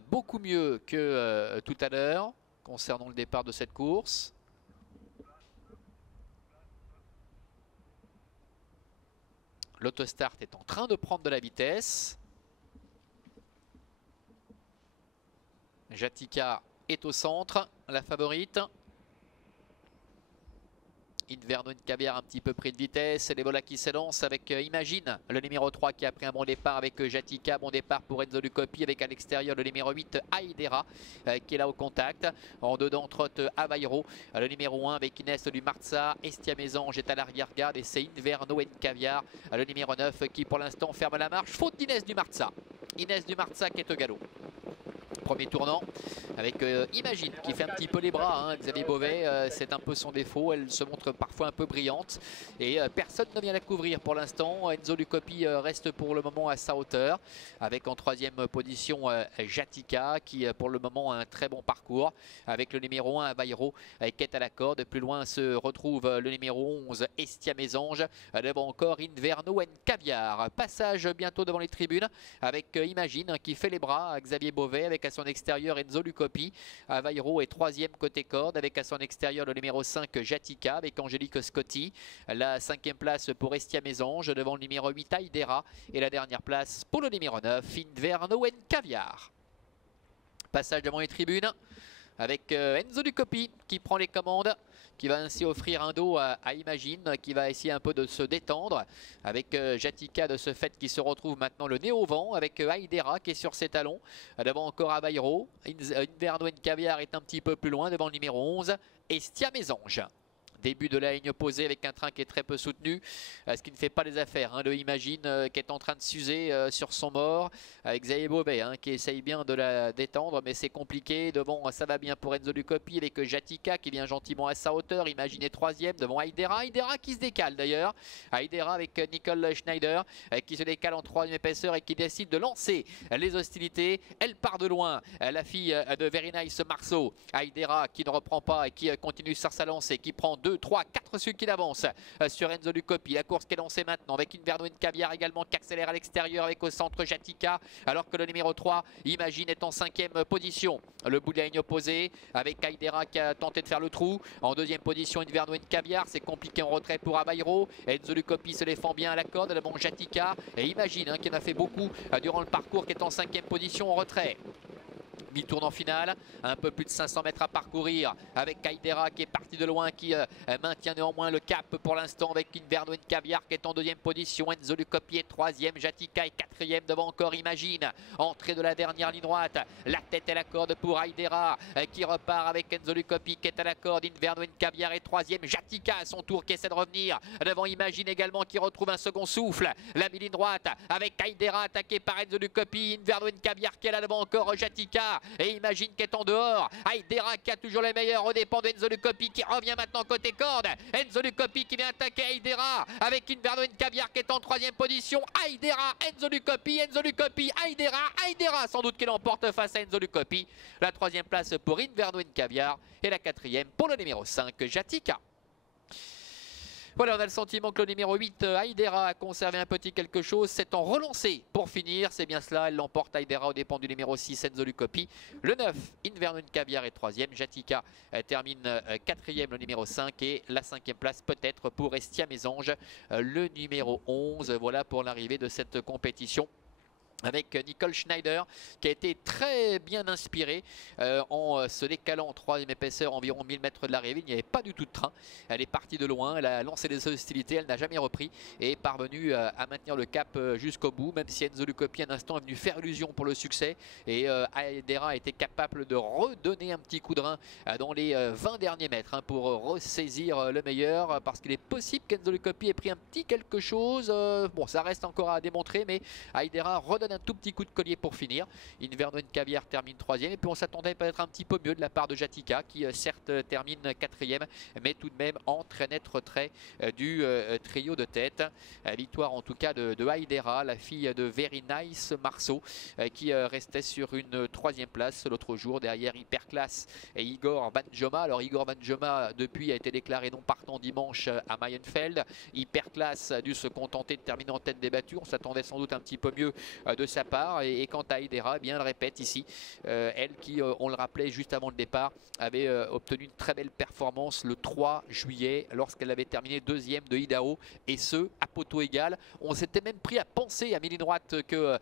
beaucoup mieux que tout à l'heure concernant le départ de cette course. L'autostart est en train de prendre de la vitesse. Jatica est au centre, la favorite. Inverno Caviar un petit peu pris de vitesse. Et les voilà qui s'élancent avec Imagine, le numéro 3 qui a pris un bon départ avec Jatica. Bon départ pour Enzo Lucopi avec à l'extérieur le numéro 8 Aidera qui est là au contact. En dedans trotte Avairo, le numéro 1 avec Inès du Marza. Estia Mésange est à l'arrière-garde et c'est Inverno Caviar, le numéro 9 qui pour l'instant ferme la marche. Faute d'Inès du Marza. Inès du Marza qui est au galop. Premier tournant avec Imagine qui fait un petit peu les bras, hein. Xavier Beauvais, c'est un peu son défaut, elle se montre parfois un peu brillante et personne ne vient la couvrir pour l'instant. Enzo Lucopi reste pour le moment à sa hauteur avec en troisième position Jatica qui pour le moment a un très bon parcours avec le numéro 1 Avairo qui est à la corde. Plus loin se retrouve le numéro 11 Estia Mésange, devant encore Inverno Caviar. Passage bientôt devant les tribunes avec Imagine qui fait les bras, Xavier Beauvais avec à son extérieur Enzo Lucopi. Avairo est troisième côté corde avec à son extérieur le numéro 5 Jatica avec Angélique Scotti. La cinquième place pour Estia Mésange devant le numéro 8 Aidera et la dernière place pour le numéro 9 Inverno Caviar. Passage devant les tribunes avec Enzo Lucopi qui prend les commandes, qui va ainsi offrir un dos à Imagine, qui va essayer un peu de se détendre avec Jatica de ce fait qui se retrouve maintenant le nez au vent avec Aidera qui est sur ses talons. Devant encore Avairo, Inverno Caviar est un petit peu plus loin devant le numéro 11 Estia Mésange. Début de la ligne opposée avec un train qui est très peu soutenu, ce qui ne fait pas les affaires hein, de Imagine qui est en train de s'user sur son mort avec Xavier Beauvais hein, qui essaye bien de la détendre mais c'est compliqué. Devant ça va bien pour Enzo Lucopi avec Jatica qui vient gentiment à sa hauteur. Imagine est troisième devant Aidera, Aidera qui se décale d'ailleurs, Aidera avec Nicole Schneider qui se décale en troisième épaisseur et qui décide de lancer les hostilités. Elle part de loin, la fille de Very Nice Marceau, Aidera qui ne reprend pas et qui continue sur sa lancée, qui prend 2, 3, 4 suites qui avance sur Enzo Lucopi. La course qui est lancée maintenant avec Inverno Caviar également qui accélère à l'extérieur avec au centre Jatica alors que le numéro 3 Imagine est en cinquième position. Le bout de la ligne opposée avec Aidera qui a tenté de faire le trou. En deuxième position Inverno Caviar, c'est compliqué en retrait pour Avairo. Enzo Lucopi se défend bien à la corde devant Jatica et Imagine hein, qui en a fait beaucoup durant le parcours qui est en cinquième position en retrait. Mi-tournant final, un peu plus de 500 mètres à parcourir avec Aidera qui est parti de loin, qui maintient néanmoins le cap pour l'instant avec Inverno Caviar qui est en deuxième position. Enzo Lucopi est troisième, Jatica est quatrième devant encore Imagine. Entrée de la dernière ligne droite, la tête et la corde pour Aidera qui repart avec Enzo Lucopi qui est à la corde. Inverno Caviar est troisième, Jatica à son tour qui essaie de revenir devant Imagine également qui retrouve un second souffle. La mi-ligne droite avec Aidera attaqué par Enzo Lucopi, Inverno Caviar qui est là devant encore Jatica. Et Imagine qui est en dehors. Aidera qui a toujours les meilleurs au dépend d'Enzo Lucopi qui revient maintenant côté corde. Enzo Lucopi qui vient attaquer Aidera avec Inverno Caviar qui est en troisième position. Aidera, Enzo Lucopi, Aidera, Aidera sans doute qui l'emporte face à Enzo Lucopi. La troisième place pour Inverno Caviar et la quatrième pour le numéro 5 Jatica. Voilà, on a le sentiment que le numéro 8, Aidera, a conservé un petit quelque chose. C'est en relancé pour finir. C'est bien cela. Elle l'emporte Aidera au dépend du numéro 6, Enzo Lucopi. Le 9, Inverno Caviar est troisième. Jatica termine quatrième, le numéro 5. Et la cinquième place peut-être pour Estia Mésange, le numéro 11. Voilà pour l'arrivée de cette compétition. Avec Nicole Schneider qui a été très bien inspirée en se décalant en troisième épaisseur environ 1000 mètres de l'arrivée. Il n'y avait pas du tout de train. Elle est partie de loin, elle a lancé des hostilités, elle n'a jamais repris et est parvenue à maintenir le cap jusqu'au bout, même si Enzo Lucopi un instant est venu faire illusion pour le succès et Aidera a été capable de redonner un petit coup de rein dans les 20 derniers mètres hein, pour ressaisir le meilleur parce qu'il est possible qu'Enzo Lucopi ait pris un petit quelque chose. Bon, ça reste encore à démontrer, mais Aidera redonne un tout petit coup de collier pour finir. Inverno Caviar termine troisième et puis on s'attendait peut-être un petit peu mieux de la part de Jatica qui certes termine quatrième mais tout de même en très net retrait du trio de tête. Victoire en tout cas de Aidera, la fille de Very Nice Marceau qui restait sur une troisième place l'autre jour derrière Hyperclass et Igor Vanjoma. Alors Igor Vanjoma depuis a été déclaré non partant dimanche à Mayenfeld. Hyperclass a dû se contenter de terminer en tête des battues. On s'attendait sans doute un petit peu mieux de de sa part. Et quant à Aidera, eh bien, elle répète ici, elle qui, on le rappelait juste avant le départ, avait obtenu une très belle performance le 3 juillet lorsqu'elle avait terminé deuxième de Idaho, et ce à poteau égal. On s'était même pris à penser à mi-ligne droite que